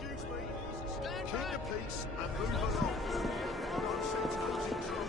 Excuse me. Keep your peace and move along. I don't seem to lose in trouble.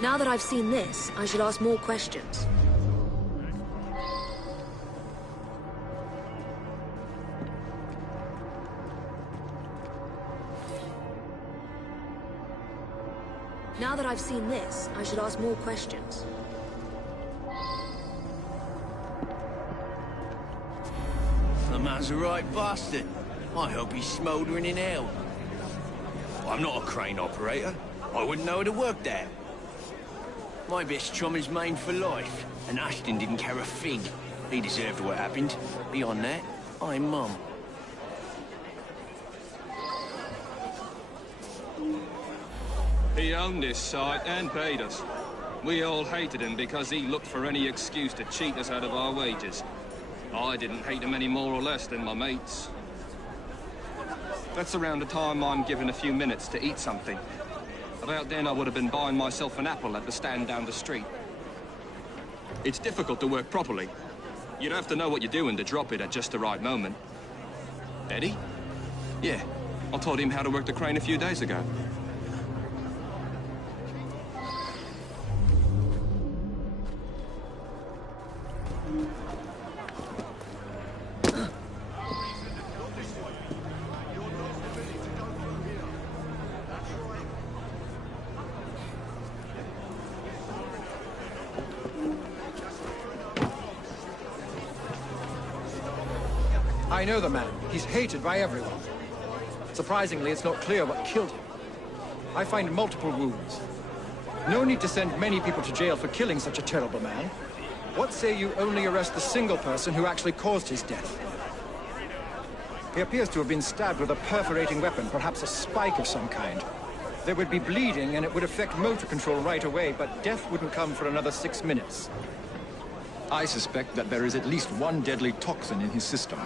Now that I've seen this, I should ask more questions. Now that I've seen this, I should ask more questions. The man's a right bastard. I hope he's smouldering in hell. I'm not a crane operator. I wouldn't know how to work there. My best chum is maimed for life, and Ashton didn't care a fig. He deserved what happened. Beyond that, I'm mum. He owned this site and paid us. We all hated him because he looked for any excuse to cheat us out of our wages. I didn't hate him any more or less than my mates. That's around the time I'm given a few minutes to eat something. About then I would have been buying myself an apple at the stand down the street. It's difficult to work properly. You'd have to know what you're doing to drop it at just the right moment. Eddie? Yeah, I taught him how to work the crane a few days ago. I know the man. He's hated by everyone. Surprisingly, it's not clear what killed him. I find multiple wounds. No need to send many people to jail for killing such a terrible man. What say you only arrest the single person who actually caused his death? He appears to have been stabbed with a perforating weapon, perhaps a spike of some kind. There would be bleeding and it would affect motor control right away, but death wouldn't come for another 6 minutes. I suspect that there is at least one deadly toxin in his system.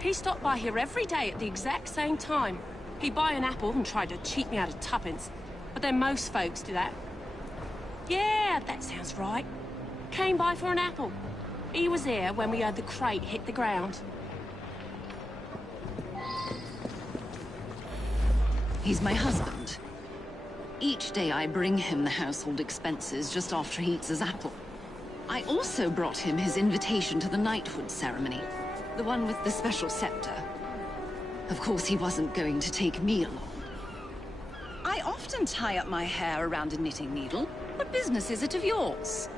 He stopped by here every day at the exact same time. He'd buy an apple and try to cheat me out of tuppence. But then most folks do that. Yeah, that sounds right. Came by for an apple. He was here when we heard the crate hit the ground. He's my husband. Each day I bring him the household expenses just after he eats his apple. I also brought him his invitation to the knighthood ceremony. The one with the special scepter. Of course, he wasn't going to take me along. I often tie up my hair around a knitting needle. What business is it of yours?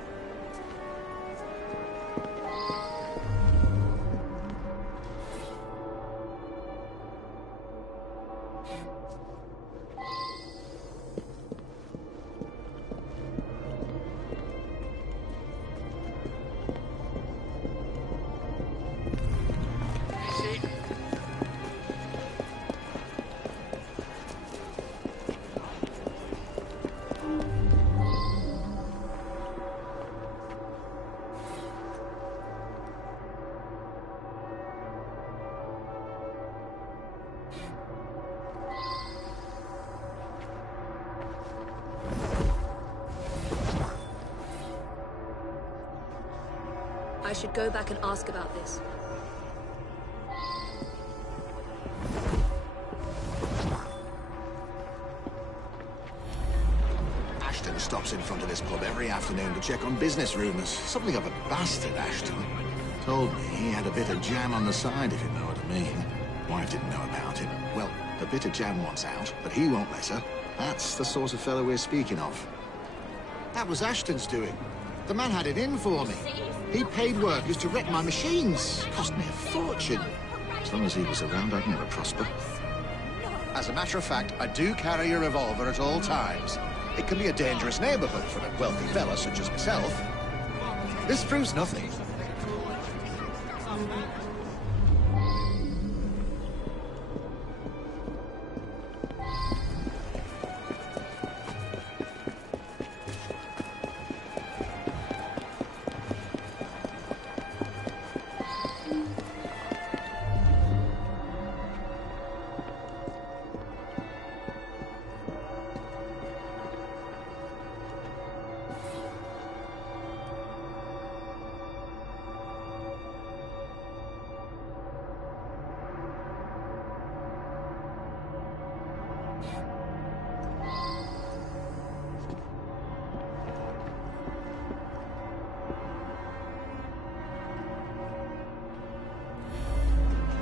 should go back and ask about this. Ashton stops in front of this pub every afternoon to check on business rumours. Something of a bastard, Ashton. Told me he had a bit of jam on the side, if you know what I mean. Wife didn't know about it. Well, the bit of jam wants out, but he won't let her. That's the sort of fellow we're speaking of. That was Ashton's doing. The man had it in for me. He paid workers to wreck my machines. Cost me a fortune. As long as he was around, I'd never prosper. As a matter of fact, I do carry a revolver at all times. It can be a dangerous neighborhood for a wealthy fella such as myself. This proves nothing.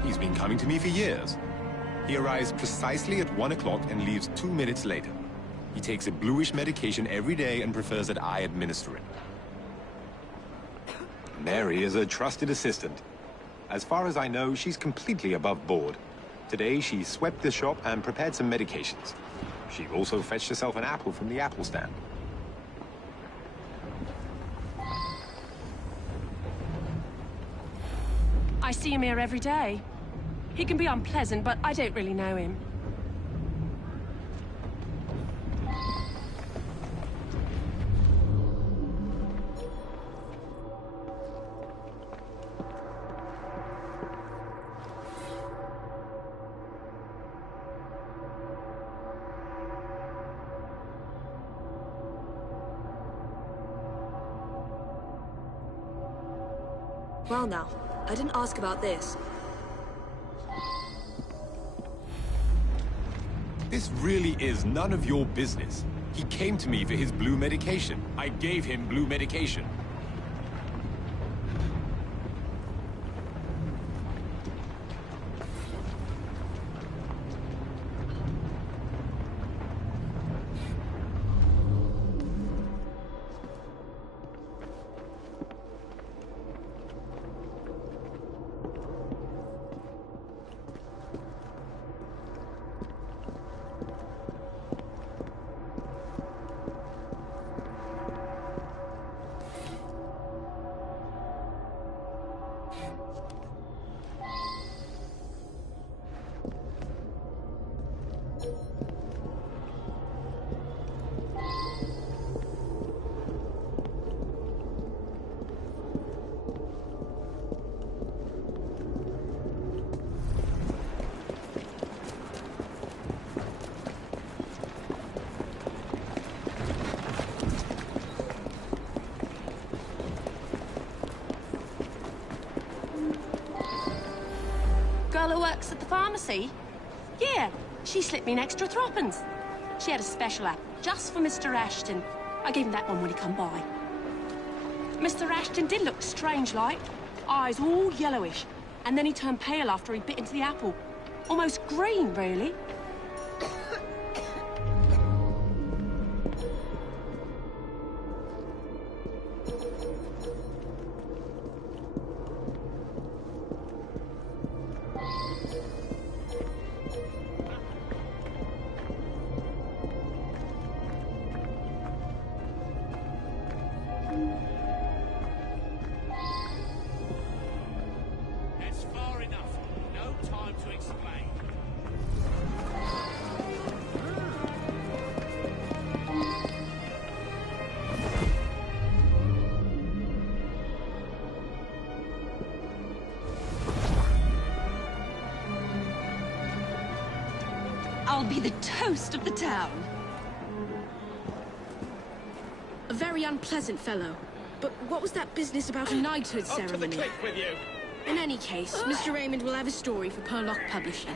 He's been coming to me for years. He arrives precisely at 1 o'clock and leaves 2 minutes later. He takes a bluish medication every day and prefers that I administer it. Mary is a trusted assistant. As far as I know, she's completely above board. Today, she swept the shop and prepared some medications. She also fetched herself an apple from the apple stand. I see him here every day. He can be unpleasant, but I don't really know him. Well now, I didn't ask about this. This really is none of your business. He came to me for his blue medication. I gave him blue medication. Girl who works at the pharmacy? Yeah, she slipped me an extra threepence. She had a special app just for Mr. Ashton. I gave him that one when he come by. Mr. Ashton did look strange-like. Eyes all yellowish. And then he turned pale after he bit into the apple. Almost green, really. I'll be the toast of the town. A very unpleasant fellow, But what was that business about a knighthood ceremony? With you. In any case, Mr. Raymond will have a story for Perlock Publishing.